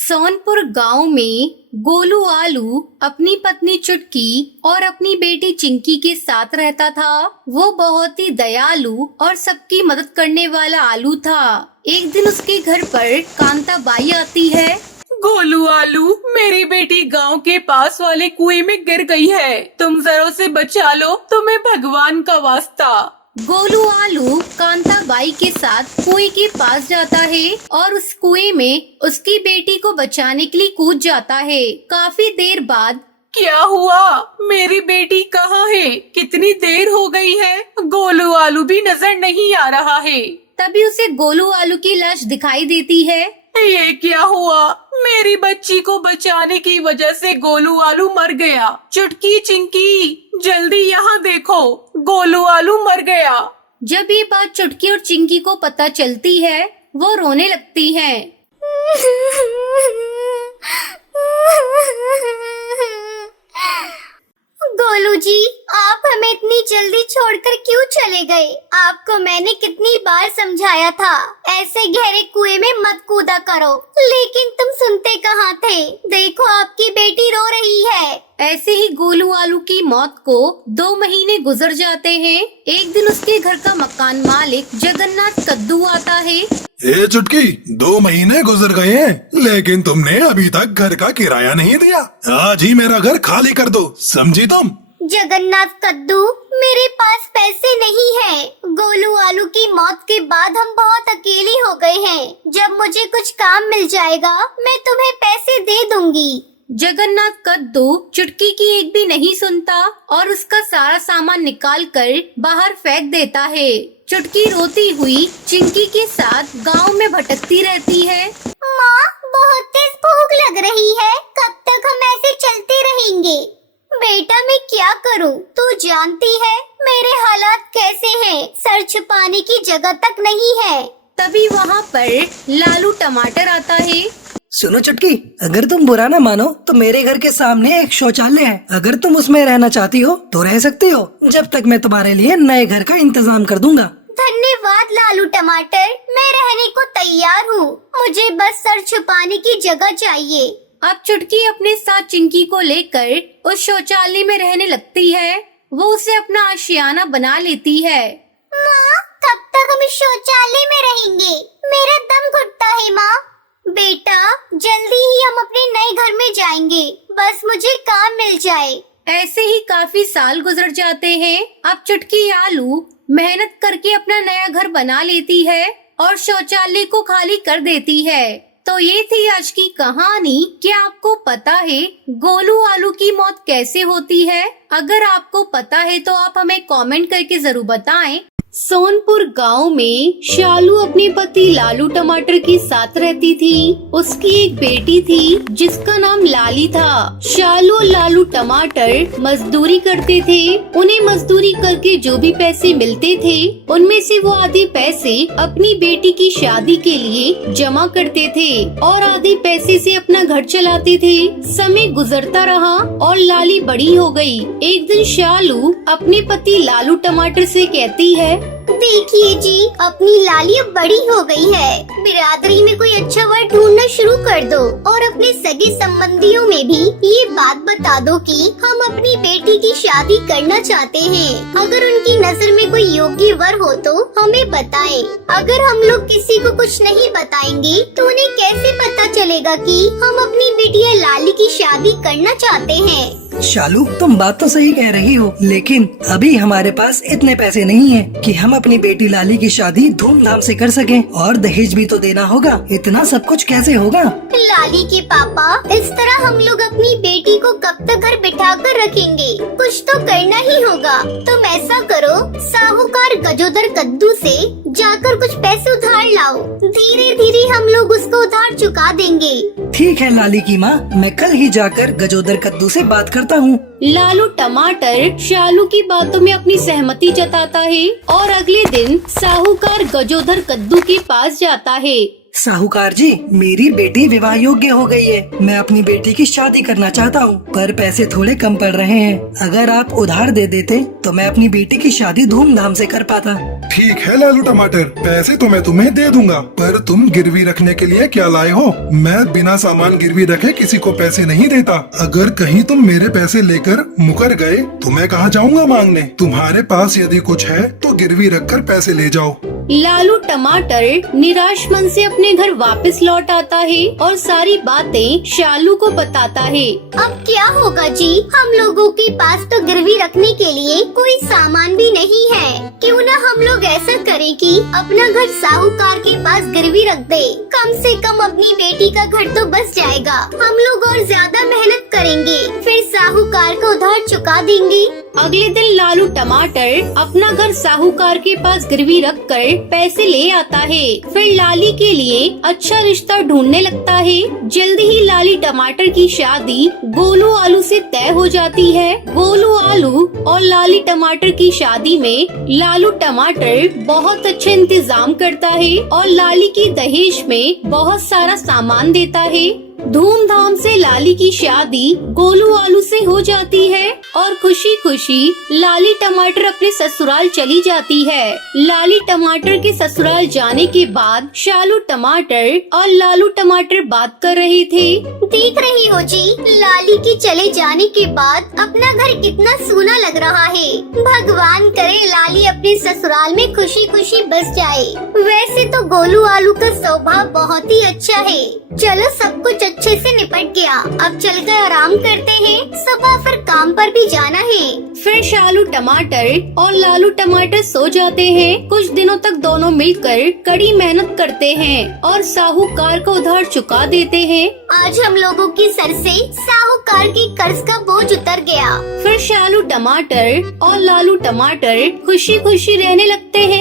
सोनपुर गांव में गोलू आलू अपनी पत्नी चुटकी और अपनी बेटी चिंकी के साथ रहता था। वो बहुत ही दयालु और सबकी मदद करने वाला आलू था। एक दिन उसके घर पर कांता बाई आती है। गोलू आलू, मेरी बेटी गांव के पास वाले कुएं में गिर गई है, तुम जरा उसे बचा लो, तुम्हें भगवान का वास्ता। गोलू आलू कांता बाई के साथ कुएं के पास जाता है और उस कुएं में उसकी बेटी को बचाने के लिए कूद जाता है। काफी देर बाद क्या हुआ? मेरी बेटी कहाँ है? कितनी देर हो गई है, गोलू आलू भी नजर नहीं आ रहा है। तभी उसे गोलू आलू की लाश दिखाई देती है। ये क्या हुआ? मेरी बच्ची को बचाने की वजह से गोलू आलू मर गया। चुटकी, चिंकी, जल्दी यहाँ देखो, गोलू आलू मर गया। जब ये बात चुटकी और चिंकी को पता चलती है, वो रोने लगती है। गोलू जी, आप हमें इतनी जल्दी छोड़कर क्यों चले गए? आपको मैंने कितनी बार समझाया था ऐसे गहरे कुएं में मत कूदा करो, लेकिन तुम सुनते कहाँ थे? देखो आपकी बेटी रो रही है। ऐसे ही गोलू आलू की मौत को 2 महीने गुजर जाते हैं। एक दिन उसके घर का मकान मालिक जगन्नाथ कद्दू आता है। ए चुटकी, 2 महीने गुजर गए हैं, लेकिन तुमने अभी तक घर का किराया नहीं दिया। आज ही मेरा घर खाली कर दो, समझी तुम? जगन्नाथ कद्दू, मेरे पास पैसे नहीं है। गोलू आलू की मौत के बाद हम बहुत अकेली हो गए हैं। जब मुझे कुछ काम मिल जाएगा, मैं तुम्हें पैसे दे दूंगी। जगन्नाथ कद्दू चुटकी की एक भी नहीं सुनता और उसका सारा सामान निकाल कर बाहर फेंक देता है। चुटकी रोती हुई चिंकी के साथ गांव में भटकती रहती है। माँ, बहुत तेज भूख लग रही है, कब तक हम ऐसे चलते रहेंगे? बेटा मैं क्या करूँ? तू जानती है मेरे हालात कैसे हैं। सर छुपाने की जगह तक नहीं है। तभी वहाँ पर लालू टमाटर आता है। सुनो चुटकी, अगर तुम बुरा ना मानो तो मेरे घर के सामने एक शौचालय है। अगर तुम उसमें रहना चाहती हो तो रह सकती हो, जब तक मैं तुम्हारे लिए नए घर का इंतजाम कर दूंगा। धन्यवाद लालू टमाटर, मैं रहने को तैयार हूँ। मुझे बस सर छुपाने की जगह चाहिए। अब चुटकी अपने साथ चिंकी को लेकर उस शौचालय में रहने लगती है। वो उसे अपना आशियाना बना लेती है। माँ, कब तक हम इस शौचालय में रहेंगे? मेरा दम घुटता है माँ। बेटा, जल्दी ही हम अपने नए घर में जाएंगे, बस मुझे काम मिल जाए। ऐसे ही काफी साल गुजर जाते हैं। अब चुटकी आलू मेहनत करके अपना नया घर बना लेती है और शौचालय को खाली कर देती है। तो ये थी आज की कहानी। क्या आपको पता है गोलू आलू की मौत कैसे होती है? अगर आपको पता है तो आप हमें कमेंट करके जरूर बताएं। सोनपुर गांव में शालू अपने पति लालू टमाटर के साथ रहती थी। उसकी एक बेटी थी जिसका नाम लाली था। शालू और लालू टमाटर मजदूरी करते थे। उन्हें मजदूरी करके जो भी पैसे मिलते थे, उनमें से वो आधे पैसे अपनी बेटी की शादी के लिए जमा करते थे और आधे पैसे से अपना घर चलाते थे। समय गुजरता रहा और लाली बड़ी हो गई। एक दिन शालू अपने पति लालू टमाटर से कहती है, देखिए जी, अपनी लाली अब बड़ी हो गई है। बिरादरी में कोई अच्छा वर्ड ढूंढना शुरू कर दो और अपने सगे संबंधियों में भी ये बात बता दो कि हम अपनी बेटी की शादी करना चाहते हैं। अगर उनकी नजर में कोई योग्य वर हो तो हमें बताएं। अगर हम लोग किसी को कुछ नहीं बताएंगे तो उन्हें कैसे पता चलेगा कि हम अपनी बेटिया लाली की शादी करना चाहते हैं? शालू, तुम बात तो सही कह रही हो, लेकिन अभी हमारे पास इतने पैसे नहीं हैं कि हम अपनी बेटी लाली की शादी धूमधाम से कर सकें, और दहेज भी तो देना होगा। इतना सब कुछ कैसे होगा? लाली के पापा, इस तरह हम लोग अपनी बेटी को कब तक घर बिठा कर रखेंगे? कुछ तो करना ही होगा। तुम ऐसा करो, साहूकार गजोदर कद्दू से जाकर कुछ पैसे उधार लाओ। धीरे धीरे हम लोग उसको उधार चुका देंगे। ठीक है लाली की माँ, मैं कल ही जाकर गजोदर कद्दू से बात करता हूँ। लालू टमाटर शालू की बातों में अपनी सहमति जताता है और अगले दिन साहूकार गजोधर कद्दू के पास जाता है। साहूकार जी, मेरी बेटी विवाह योग्य हो गई है। मैं अपनी बेटी की शादी करना चाहता हूँ, पर पैसे थोड़े कम पड़ रहे हैं। अगर आप उधार दे देते तो मैं अपनी बेटी की शादी धूमधाम से कर पाता। ठीक है लालू टमाटर, पैसे तो मैं तुम्हें दे दूंगा, पर तुम गिरवी रखने के लिए क्या लाए हो? मैं बिना सामान गिरवी रखे किसी को पैसे नहीं देता। अगर कहीं तुम मेरे पैसे लेकर मुकर गए तो मैं कहाँ जाऊँगा मांगने? तुम्हारे पास यदि कुछ है तो गिरवी रखकर पैसे ले जाओ। लालू टमाटर निराश मन से अपने घर वापस लौट आता है और सारी बातें शालू को बताता है। अब क्या होगा जी? हम लोगों के पास तो गिरवी रखने के लिए कोई सामान भी नहीं है। क्यों न हम लोग ऐसा करें कि अपना घर साहूकार के पास गिरवी रख दे। कम से कम अपनी बेटी का घर तो बच जाएगा। हम लोग और ज्यादा मेहनत करेंगे, फिर साहूकार को उधार चुका देंगे। अगले दिन लालू टमाटर अपना घर साहूकार के पास गिरवी रखकर पैसे ले आता है। फिर लाली के लिए अच्छा रिश्ता ढूंढने लगता है। जल्दी ही लाली टमाटर की शादी गोलू आलू से तय हो जाती है। गोलू आलू और लाली टमाटर की शादी में लालू टमाटर बहुत अच्छे इंतजाम करता है और लाली की दहेज में बहुत सारा सामान देता है। धूमधाम से लाली की शादी गोलू आलू से हो जाती है और खुशी खुशी लाली टमाटर अपने ससुराल चली जाती है। लाली टमाटर के ससुराल जाने के बाद शालू टमाटर और लालू टमाटर बात कर रहे थे। देख रही हो जी, लाली के चले जाने के बाद अपना घर कितना सूना लग रहा है। भगवान करे लाली अपने ससुराल में खुशी खुशी बस जाए। वैसे तो गोलू आलू का स्वभाव बहुत ही अच्छा है। चलो सब कुछ अच्छे से निपट गया, अब चलकर आराम करते हैं। सुबह फिर काम पर भी जाना है। फिर शालू टमाटर और लालू टमाटर सो जाते हैं। कुछ दिनों तक दोनों मिलकर कड़ी मेहनत करते हैं और साहूकार को उधार चुका देते हैं। आज हम लोगों के सर से साहूकार के कर्ज का बोझ उतर गया। फिर शालू टमाटर और लालू टमाटर खुशी खुशी रहने लगते हैं